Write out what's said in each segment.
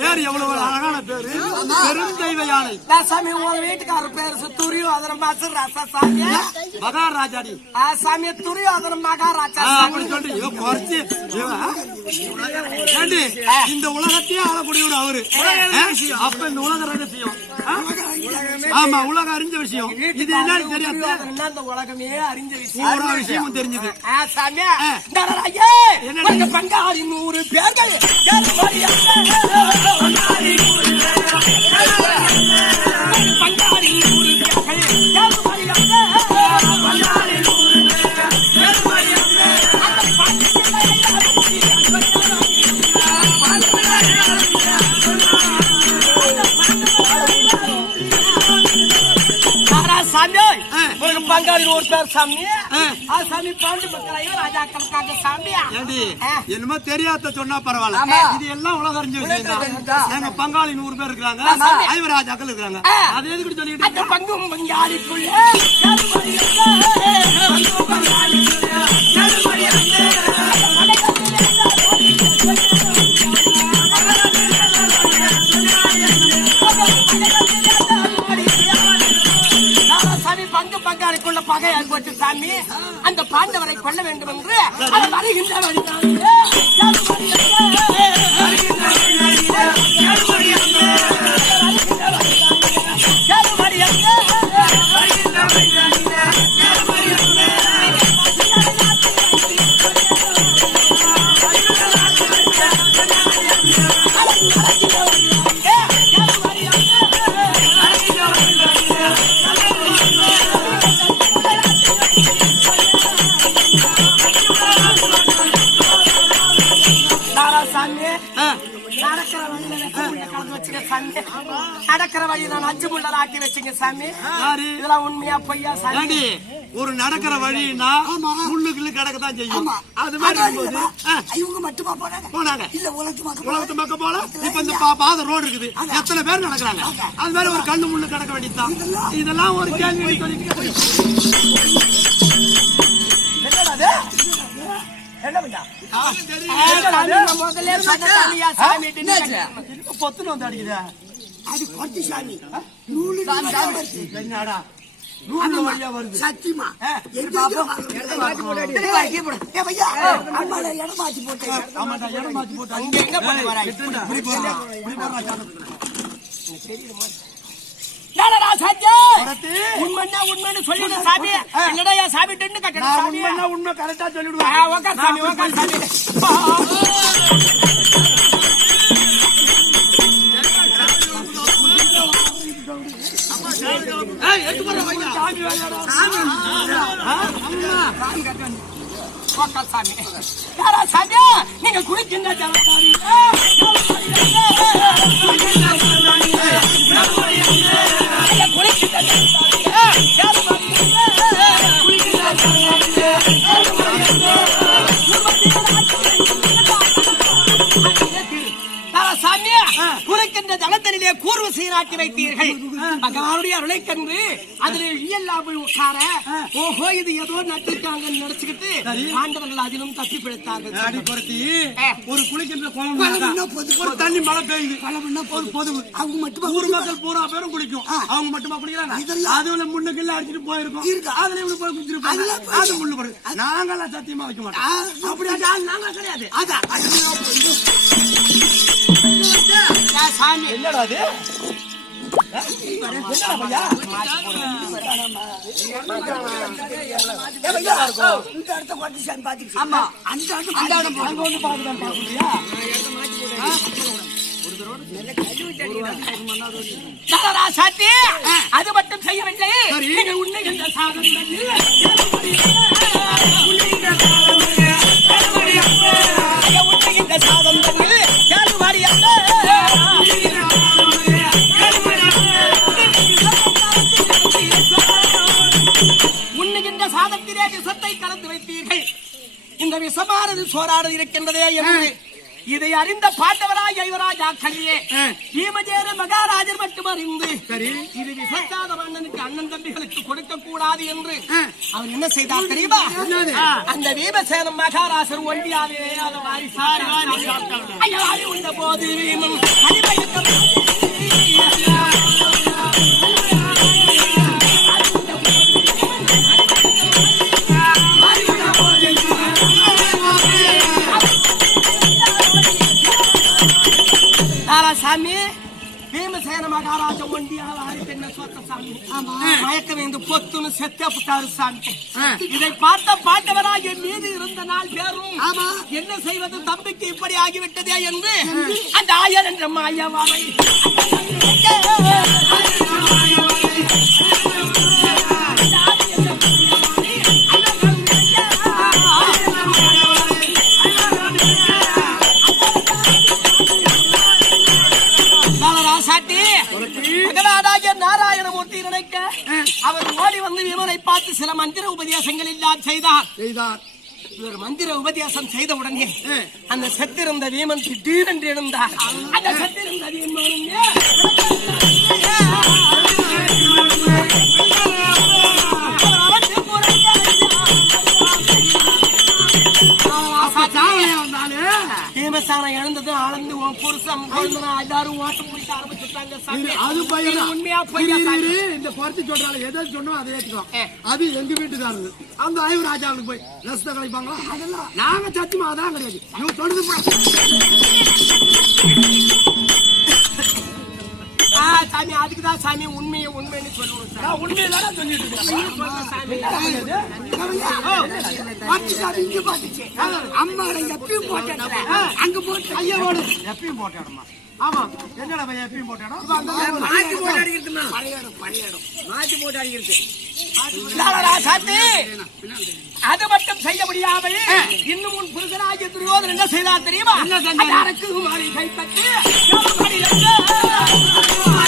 பேர் எவ்வளவு அழகான பேரு? பெருந்தெய்வ யானை. சாமி உன் வீட்டுக்காரர் பேரு துரியோதன மாசம் ரச சாமி. மகாராஜாடி. சாமி துரியோதன மகாராஜா அப்படி சொல்றீங்க இவன் குறைச்சு ஏண்டி, இந்த உலகத்தையே ஆளக்கூடியவர் அவரு? அப்ப இந்த உலக ரகசியம்? ஆமா உலக அறிஞ்ச விஷயம். இது என்னன்னு தெரியாது? இந்த உலகமே அறிஞ்ச விஷயம். பூரா விஷயமும் தெரிஞ்சது. சாமி? உனக்கு பங்காளி நூறு பேர்கள். யாரு மரியாதை? பங்காளி உனக்கு பங்காளி நூறு பேர் சாமி. ஆ. சாமி பாண்டு மக்களையும் ராஜாக்களுக்காக சாமி. ஏண்டி. என்னமோ தெரியாத சொன்னா பரவாயில்ல. இது எல்லாம் உலக அறிஞ்ச விஷயம் எங்க பங்காளி நூறு பேர் இருக்காங்க ஆமா. ஐவராஜாக்கள் இருக்காங்க. அது எதுக்கு சொல்லிட்டு பங்கும் பங்காளிக்குள்ள பங்காளிக்குள்ள பகை ஏற்பட்டு சாமி அந்த பாண்டவரை கொள்ள வேண்டும் என்று அவர் வருகின்ற நடக்கிற வழியில நஞ்சு முள்ளல் ஆட்டி வச்சுங்க சாமி. இதெல்லாம் உண்மையா பொய்யா சாமி? ஒரு நடக்கிற வழின்னா முள்ளுக்குள்ள கிடக்கத்தான் செய்யும். அது மாதிரி இவங்க மட்டுமா போனாங்க? போனாங்க. இல்ல உலகத்து மக்கள் உலகத்து பக்கம் போல? இப்ப இந்த பா- பாதை ரோடு இருக்குது. எத்தனை பேர் நடக்கிறாங்க? அது மாதிரி ஒரு கண்ணு முள்ளு கிடக்க வேண்டியதுதான். இதெல்லாம் ஒரு கேள்வி சொல்லிட்டு நான் பொத்துன்னு வந்து அடிக்குதா. அது கொட்டி சாமி நூலு என்னடா? நூறு வழியா வருது. சத்தியமா. போட்டேன். என்னடா. உண்மைன்னா உண்மைன்னு சொல்லிடு சாமி. என்னடா என் சாமி டென்னு கட்டணும்? உண்மைன்னா உண்மை கரெக்டா சொல்லிடுவேன். சாமி. சாமி யாரா நீங்க குளிக்கின்ற ஜலத்தாரி. சீராட்டி வைத்தீர்கள் பகவானுடைய அருளை கண்டு அதிலே இயல்லாமல் உட்கார ஓஹோ இது ஏதோ நட்டுட்டாங்கன்னு நினைச்சுக்கிட்டு ஆண்டவர்கள் அதிலும் தப்பி பிழைத்தார்கள். ஆ. ஒரு குளிக்கின்ற ஒரு தண்ணி மழை பெய்யுது. ஒரு பொதுவு அவங்க மட்டுமா ஊர் மக்கள் பூரா பேரும் குளிக்கும் அவங்க மட்டுமா குளிக்கிறாங்க இதெல்லாம் அதுல முன்னுக்குள்ள அடிச்சுட்டு போயிருக்கும். அதுல இவனு போய் போய் அது முள்ளு நாங்கெல்லாம் சத்தியமா வைக்க மாட்டோம். அப்படி நாங்க கிடையாது. அதான். சாமி. என்னடா அது? ஆமா. அந்த அங்க வந்து பாக்குதான் பாக்குறியா அது மட்டும் செய்யவில்லை. உன்னை என்ற சாதனை நாடு இருக்கின்றதே என்று இதை அறிந்த பாண்டவராய் ஐவராஜா கல்வியே பீமஜேர மகாராஜர் மட்டும் அறிந்து சரி. இது விசச்சாத மன்னனுக்கு அண்ணன் தம்பிகளுக்கு கொடுக்க கூடாது என்று அவர் என்ன செய்தார் தெரியுமா? அந்த வீமசேனம் மகாராசர் ஒண்டியாவே அதை வாரி சாப்பிட்டார். ஐயா, வாரி உண்ட போது வீமன் மயக்கம் இந்த பொத்துன்னு செத்தே புட்டாரு சாமி. இதை பார்த்த பாண்டவராக என் மீது இருந்த நாள் பேரும் என்ன செய்வது? தம்பிக்கு இப்படி ஆகிவிட்டதே என்று. அந்த ஆயர் என்ற மாயவாவை. உபதேசங்கள் எல்லாம் செய்தார். செய்தார். இவர் மந்திர உபதேசம் செய்த உடனே அந்த செத்திருந்த வீமன் திடீரென்று எழுந்தார். அந்த செத்திருந்த வீமன் ஆளந்து உன் புருஷன் எல்லாரும் ஓட்டம் பிடிக்க ஆரம்பிச்சுட்டாங்க. அது பையன்? உண்மையா? இந்த பொறுத்து சொல்றாங்க எதை சொன்னோம் அதை. அது எங்க வீட்டுக்காரது அந்த ஆய்வு ராஜாவுக்கு போய் ரசத்தை கழிப்பாங்களா அதெல்லாம் நாங்க சத்தியமா அதான் கிடையாது. இவங்க சொல்றது ஆ, சாமி அதுக்குதான் சாமி உண்மையை உண்மைன்னு சொல்லுவோம். உண்மையதான் சொல்லிட்டு இருக்கேன். சொல்லுங்க சாமி. பாத்துச்சாரு இங்க பாத்துச்சு அம்மா எப்பயும் போட்டேன் அங்க போட்டு. ஐயா ஓடு. எப்பயும் போட்டாடுமா ஆமா. என்னடா பையன் எப்பயும் போட்டாடும் மாத்தி போட்டு அடிக்கிறதுமா? பழையிடம் பழையிடம் மாத்தி போட்டு அடிக்கிறது. அது மட்டும் செய்ய முடியாமல் இன்னும் உன் புருஷனாகிய துரியோதனன் என்ன செய்தார் தெரியுமா? அரக்குமாரி கைப்பற்றி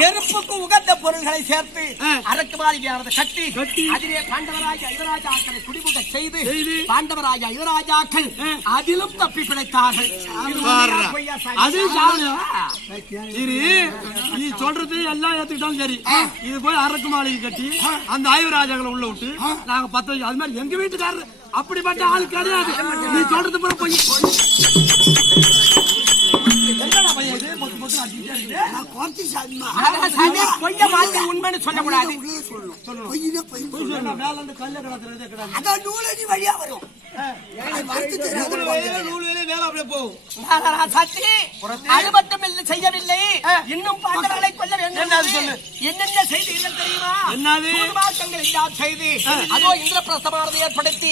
நெருப்புக்கு உகந்த பொருள்களை சேர்த்து அரக்கு மாளிகையானது கட்டி அதிலே பாண்டவராஜ ஐவராஜாக்களை குடிமுக செய்து பாண்டவராஜ ஐவராஜாக்கள் அதிலும் தப்பி பிழைத்தார்கள்? அது சரி நீ சொல்றது எல்லாம் ஏத்துக்கிட்டாலும் சரி. இது போய் அரக்கு மாளிகை கட்டி அந்த ஆய்வு ராஜாக்களை உள்ள விட்டு நாங்க பத்து அது மாதிரி எங்க வீட்டுக்காரரு? அப்படிப்பட்ட ஆள் கிடையாது. நீ சொல்றது போய். இல்லை செய்யவில்லை இன்னும் பாண்டவர்களை கொல்ல வேண்டும்? என்னென்ன செய்திகள் தெரியுமா செய்து அதோ இந்திரபிரசமானதை ஏற்படுத்தி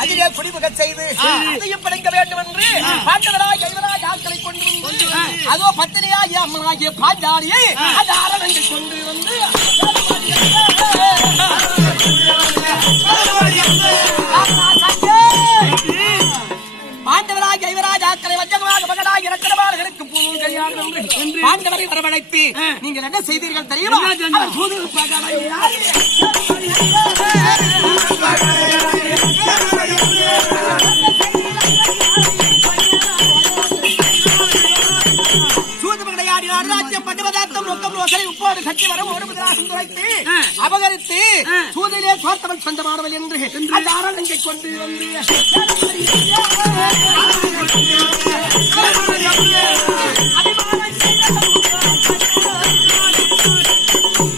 அதிலே குடிமுக செய்து அதையும் பிடிக்க வேண்டும் என்று பாண்டவராய் எழுதராய் ஆட்களை கொண்டு அதோ பத்தினியாகிய அம்மனாகிய பாஞ்சாலியை அந்த அரவங்கள் கொண்டு வந்து பாண்டவராக ஐவராஜாக்களை வஞ்சகமாக மகனாக கல்யாணம் என்று பாண்டவரை வரவழைத்து நீங்கள் என்ன செய்தீர்கள் தெரியுமா? பட்டுவதார்த்தம் நோக்கம் ரோசனை உப்போடு கட்டி வரும் முதலாக துரைத்து அபகரித்து சூதிலே சோர்த்தவள் சொந்தமானவள் என்று அந்த அரங்கை கொண்டு வந்து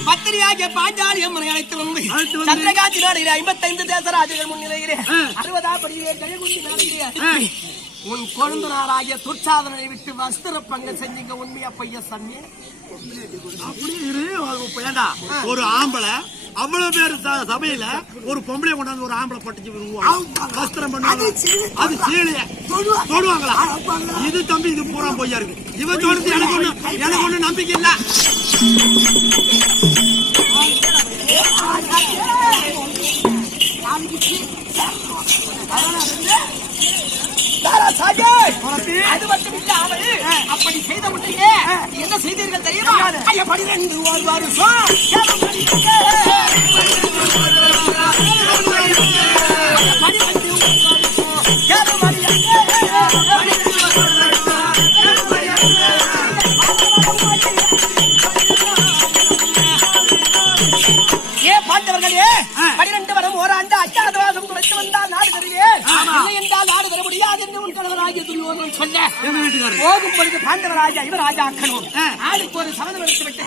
பத்திரியாகிய பாஞ்சாலி அம்மனை அழைத்து வந்து. சந்திரகாந்தி நாடுகிற ஐம்பத்தைந்து தேசராஜர்கள் முன்னிலையிலே அறுபதாம் படியிலே நாடுகிற அனுப்பி, உன் கொழுந்தனாராகிய துர்ச்சாதனை விட்டு வஸ்திர பங்கு செஞ்சீங்க உண்மையா பைய சன்னி ஏண்டா, ஒரு ஆம்பளை அவ்வளவு பேர் சபையில ஒரு பொம்பளை கொண்டாந்து ஒரு ஆம்பளை பட்டுச்சு. வஸ்திரம் பண்ணுவாங்க அது சீலை. அது சீலைய தொடுவாங்க. தொடுவாங்களா? இது தம்பி இது பூரா பொய்யா இருக்கு இவன் சொல்றது எனக்கு ஒண்ணு எனக்கு ஒண்ணு நம்பிக்கை இல்ல அது மட்டும் இல்லாமல் அப்படி செய்த உடனே என்ன செய்தீர்கள் தெரியுமா? ஐயா பனிரெண்டு ஒரு வருஷம் ஏழு பனிரெண்டு. துரியோதனன் சொல்ல எங்க வீட்டுக்காரர் போகும் பொழுது பாண்டவராஜா இவராஜாக்கணும் ஆளுக்கு ஒரு சபதம் எடுத்து விட்டு?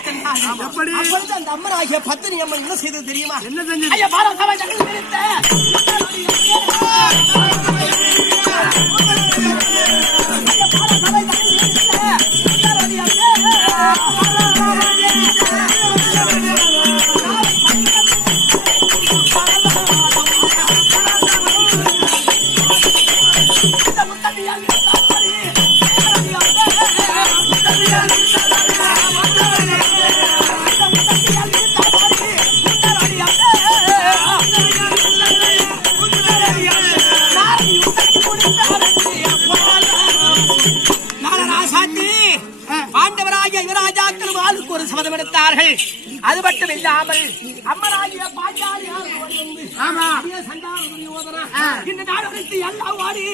அப்பொழுது அந்த அம்மனாகிய பத்தினி அம்மன் என்ன செய்தது தெரியுமா என்ன செஞ்சது ஐயா பாரா சபை அது மட்டும் இல்லாமல் அம்மராகிய பாஞ்சாலியார் ஆமா. சண்டாள துரியோதனா, இந்த நாடகத்தை எல்லாம் ஓடி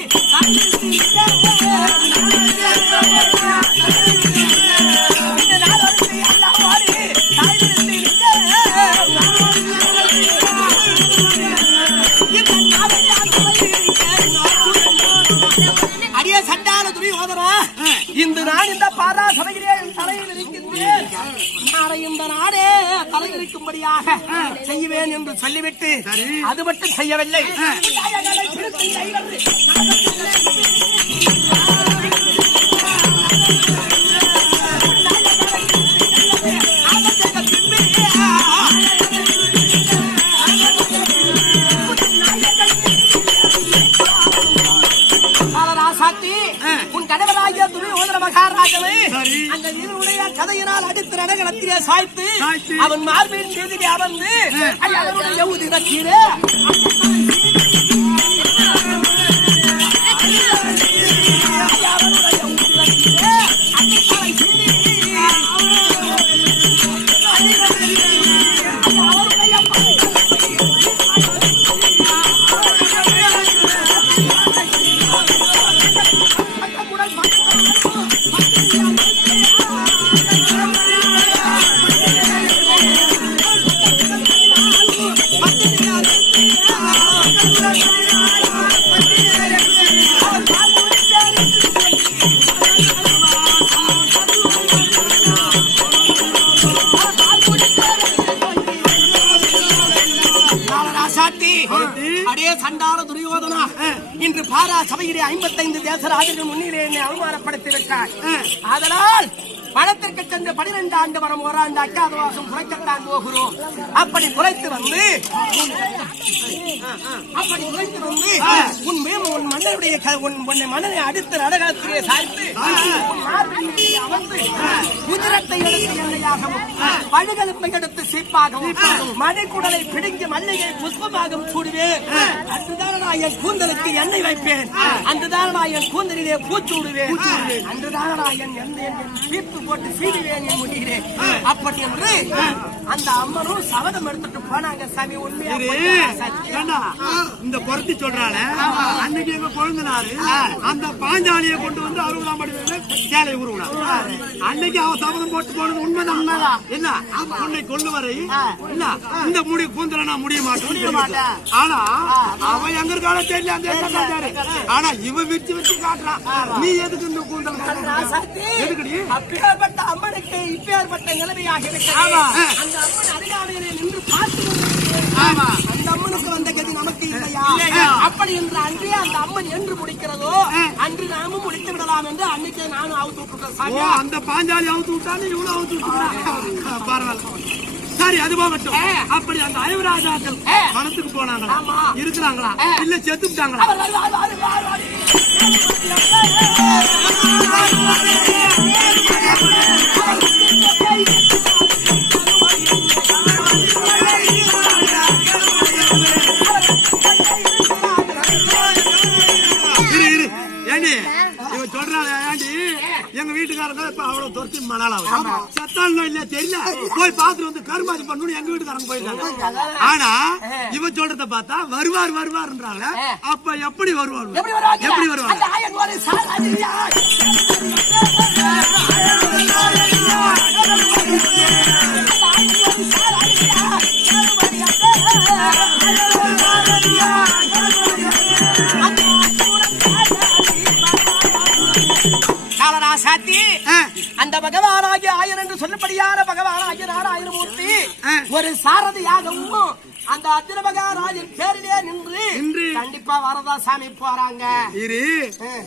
தலையிருக்கும்படியாக செய்வேன் என்று சொல்லிவிட்டு அது மட்டும் செய்யவில்லை. அந்த வீரனுடைய கதையினால் அடித்து ரணகலத்திலே சாய்த்து. அவன் மார்பின் மீதிலே அமர்ந்து அவனுடைய உதிர சென்று ஆண்டு வரம் ஓராண்டு அக்காதவாசம் குறைக்கத்தான் போகிறோம். அப்படி குறைத்து வந்து அப்படி குறைத்து வந்து உன் மேம் உன் மன்னனுடைய உன் உன்னை மன்னனை அடுத்த நடகத்திலே சாய்த்து குதிரத்தை எடுத்து எல்லையாகவும் பழுகலுப்பை எடுத்து சீப்பாகவும் மணிக்குடலை பிடுங்கி மல்லிகை புஷ்பமாகவும் சூடுவேன். அன்றுதான் நான் என் கூந்தலுக்கு எண்ணெய் வைப்பேன். அன்றுதான் நான் என் கூந்தலிலே பூச்சூடுவேன் அன்றுதான் நான் என் எண்ணெய் சீப்பு போட்டு சீடுவேன் என் முடிகிறேன் அப்படி என்று அந்த அம்மனும் சபதம் எடுத்துட்டு போனாங்க. சாமி உண்மையா இந்த குறத்தி சொல்றாள. அன்னைக்கு எங்க கொழுந்தனாரு அந்த பாஞ்சாலியை கொண்டு வந்து அறுபதாம் படி சேலை உருவினா அன்னைக்கு அவ சபதம் போட்டு போனது உண்மைதான். என்ன? உன்னை கொண்டு வரை. என்ன? இந்த முடி கூந்தல நான் முடிய மாட்டேன் ஆனா அவன் எங்க இருக்கான தெரியல அந்த ஆனா இவ விரிச்சு வச்சு காட்டுறான் நீ எதுக்கு இந்த கூந்தல் எதுக்குடி? அப்பேற்பட்ட அம்மனுக்கு இப்பேற்பட்ட நிலைமையாக இருக்கிறது. அந்த அம்மன் அருகாமையிலே நின்று பார்த்து அந்த அம்மனுக்கு வந்த கதி நமக்கு இல்லையா? அப்படி என்று அன்றே அந்த அம்மன் என்று முடிக்கிறதோ அன்று நாமும் முடித்து விடலாம் என்று அன்னைக்கே நானும் அவுத்து சாமியா. அந்த பாஞ்சாலி அவுத்து விட்டான்னு இவனும் அவுத்து விட்டுட்டா பரவாயில்ல சரி அது போகட்டும் அப்படி அந்த ஐவராஜாக்கள் ஆ. பணத்துக்கு போனாங்களா. இருக்கிறாங்களா. இல்ல செத்துட்டாங்களா அவ்வளவு துரத்தி மணாலாவது சத்தானோ இல்லையா? தெரியல. போய் பாத்துட்டு வந்து கருமாதி பண்ணணும் எங்க வீட்டுக்காரங்க போயிருக்காங்க. ஆனா இவன் சொல்றத பார்த்தா வருவார் வருவார்ன்றாங்க. அப்ப எப்படி வருவார் எப்படி வருவாங்க? சாத்தி அந்த பகவானாகிய ஆயர் என்று சொல்லப்படியான பகவானாகிய நாராயணமூர்த்தி. ஒரு சாரதியாகவும் அந்த அத்திரபகாராஜன் பேரிலே நின்று நின்று. கண்டிப்பா வரதா சாமி போறாங்க. இரு.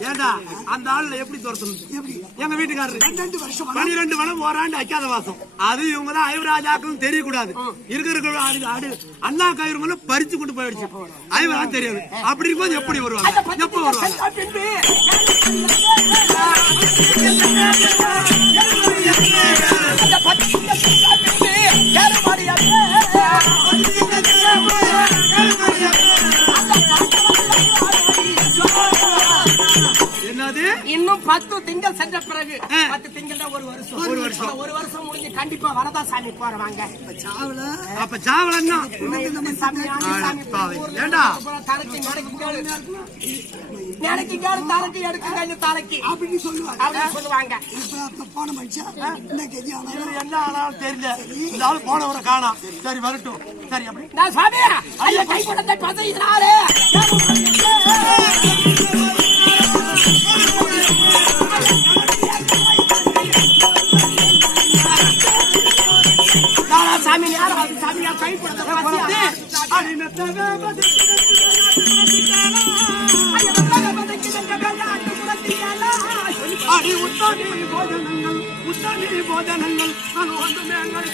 ஏண்டா அந்த ஆளுல எப்படி துரத்தணும்? எங்க வீட்டுக்காரரு? பன்னெண்டு வருஷம்? பனிரெண்டு வளம் ஓராண்டு அக்காத வாசம். அது இவங்க தான் ஐவராஜாக்கும் தெரியக்கூடாது இருக்கிற ஆடு அண்ணா கயிறு மேல பறிச்சு கொண்டு போயிடுச்சு ஐவரா தெரியாது. அப்படி இருக்கும்போது எப்படி வருவாங்க? எப்ப வருவாங்க? இன்னும் பத்து திங்கள் சென்ற பிறகு. பத்து திங்கள் தான் ஒரு வருஷம். ஒரு வருஷம். ஒரு வருஷம் முடிஞ்சு கண்டிப்பா வரதா சாமி போறவாங்க அப்ப சாவலன்னா? தலைக்கு நடக்குங்காலு நடக்குங்காலு தலைக்கு எடுக்குங்க தலைக்கு அப்படின்னு சொல்லுவாங்க. போன மனுஷன் என்ன ஆனாலும் தெரியல. இந்த ஆள் போனவரை காணோம். சரி வரட்டும். சரி அப்படி. நான் சாமி ஐயா கைப்படத்தை பதவியினாலே அடி உத்தாடி போதனங்கள் உத்தாடி போதனங்கள் மேங்கள்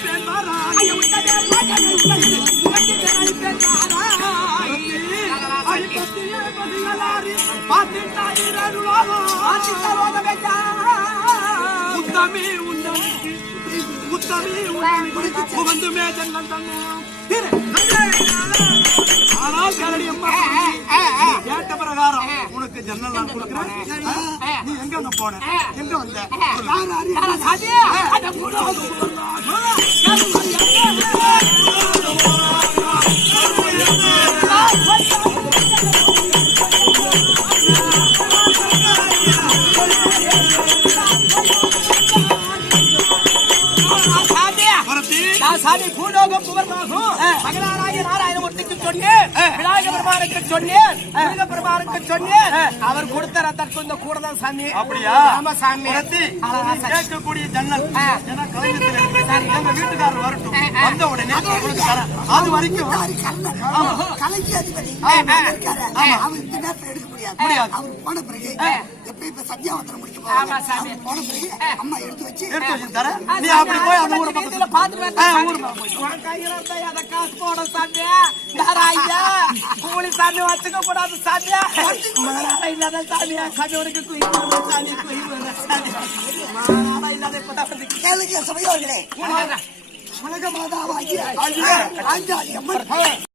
அடி பத்தியே பதிகளாரி உத்தமி உண்டமிக்கு ஆனால் கரடி அம்மா கேட்ட பிரகாரம் உனக்கு ஜன்னல் நான் கொடுக்கிறேன் நீ எங்க போன எங்க வந்த மகனாராய நாராயணமூர்த்திக்கு சொன்னேன். விநாயக பெருமானுக்கு சொன்னேன். முருக பெருமானுக்கு சொன்னேன். அவர் கொடுத்த ரத்தற்கு இந்த கூட தான் சாமி. அப்படியா? ஆமா சாமி. கேட்கக்கூடிய ஜன்னல். ஏன்னா. எங்க வீட்டுக்காரர் வரட்டும். வந்த உடனே உனக்கு தரேன். அது வரைக்கும் அதிபதி. முடியாது. முடியாது. அவர் போன பிறகு எப்ப இப்ப சத்தியாவந்தனம் முடிக்க போறாங்க போன பிறகு அம்மா எடுத்து வச்சு எடுத்து வச்சு தரேன். நீ அப்படி போய் அந்த ஊர் பக்கத்துல பாத்துட்டு ஆ, ஊர் உன் கையில இருந்தா அதை காசு போட சாமி. நாராயா கூலி சாமி வச்சுக்க கூடாது சாமி. மகனாரா இல்லாத சாமி. சாமி உனக்கு குயில் வர சாமி குயில் வர சாமி. மகனாரா இல்லாத இப்பதான் வந்து கேளுங்க சபையோர்களே. உலக மாதாவாகிய ஐயா. ஆஞ்சாலி அம்மன்.